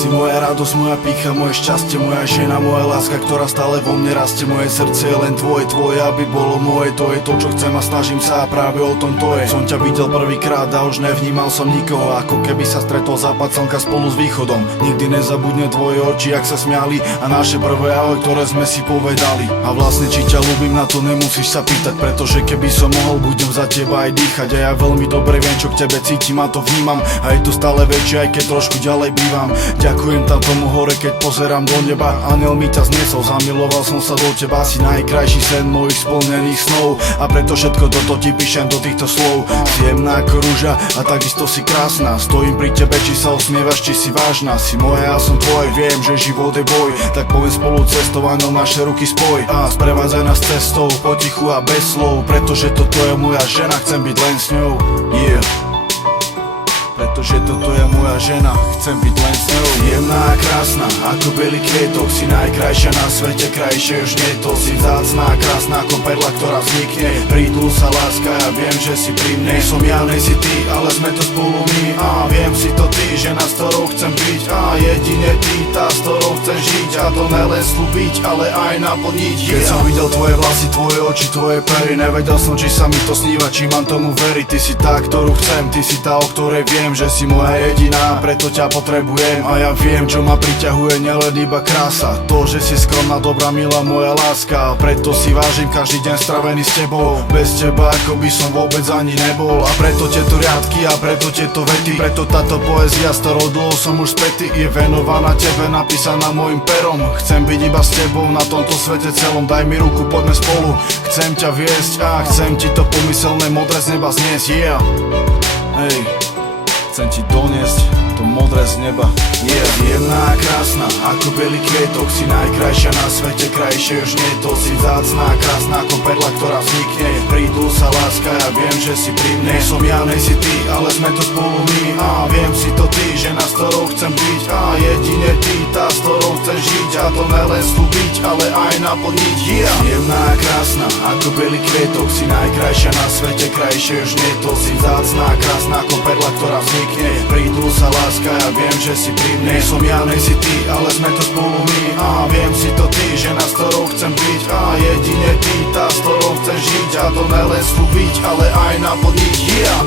Si moja radosť, moja pýcha, moje šťastie, moja žena, moja láska, ktorá stále vo mne rastie. Moje srdce je len tvoje, aby bolo moje. To je to, čo chcem a snažím sa, a práve o tom to je. Som ťa videl prvýkrát a už nevnímal som nikoho, ako keby sa stretol západ slnka spolu s východom. Nikdy nezabudne tvoje oči, jak sa smiali, a naše prvé ahoj, ktoré sme si povedali. A vlastne či ťa ľúbim, na to nemusíš sa pýtať, pretože keby som mohol, budem za teba aj dýchať. A ja veľmi dobre viem, čo k tebe cítim, a to vnímam. A je to stále väčšie, aj keď trošku ďalej bývam. Ďakujem tam tomu hore, keď pozerám do neba. Aniel mi ťa zniesol, zamiloval som sa do teba. Si najkrajší sen mojich splnených snov, a preto všetko toto ti píšem do týchto slov. Si jemná ako rúža a takisto si krásna. Stojím pri tebe, či sa osmievaš, či si vážna. Si moja, ja som tvoj, viem, že život je boj. Tak poviem spolu cestovaním, naše ruky spoj. A sprevádzaj nás cestou, potichu a bez slov, pretože toto je moja žena, chcem byť len s ňou. Yeah. Pretože toto je moja žena, chcem byť len s ňou. Jemná a krásna, ako bielý kvietok. Si najkrajšia na svete, krajšie už nie to. Si vzácná a krásna ako perla, ktorá vznikne. Prídlu sa láska, ja viem, že si pri mne. Som ja, nej si ty, ale sme to spolu my. A viem, si to ty, žena, s ktorou chcem byť. A jedine ty, tá, s ktorou chcem žiť. A to nelen slúbiť, ale aj naplniť. Keď som videl tvoje vlasy, tvoje oči, tvoje pery, nevedel som, či sa mi to sníva, či mám tomu veriť. Ty si tá, ktorú chcem, ty si tá, o ktorej viem, že si moja jediná, preto ťa potrebujem. A ja viem, čo ma priťahuje, nielen iba krása. To, že si skromná, dobrá, milá moja láska. Preto si vážim každý deň stravený s tebou. Bez teba ako by som vôbec ani nebol. A preto tieto riadky, a preto tieto vety, preto táto poézia, s ktorou dlho som už spätý, je venovaná tebe, napísaná mojim perom. Chcem byť iba s tebou na tomto svete celom. Daj mi ruku, poďme spolu. Chcem ťa viesť a chcem ti to pomyselné modré z neba zniesť. Yeah. Hej. Chcem ti doniesť to modré z neba. Yeah. Jemná a krásna, ako bielý kvietok. Si najkrajšia na svete, krajšie už nie to. Si vzácná a krásna ako perla, ktorá vznikne. Prídlu sa láska, ja viem, že si pri mne. Som ja, nej si ty, ale sme to spolu my. A viem, si to ty, žena, s ktorou chcem byť. A jedine ty, tá, s ktorou chcem žiť. A to nelen slúbiť, ale aj naplniť. Yeah. Jemná a krásna, ako bielý kvietok. Si najkrajšia na svete, krajšie už nie to. Si vzácná a krásna ako perla, ktorá vznikne. Prídlu sa láska, ja viem, že si pri mne. Som ja, nej si ty, ale sme to spolu my. A viem, si to ty, žena, s ktorou chcem byť. A jedine ty, tá, s ktorou chcem žiť. A to nelen slúbiť, ale aj naplniť. Yeah.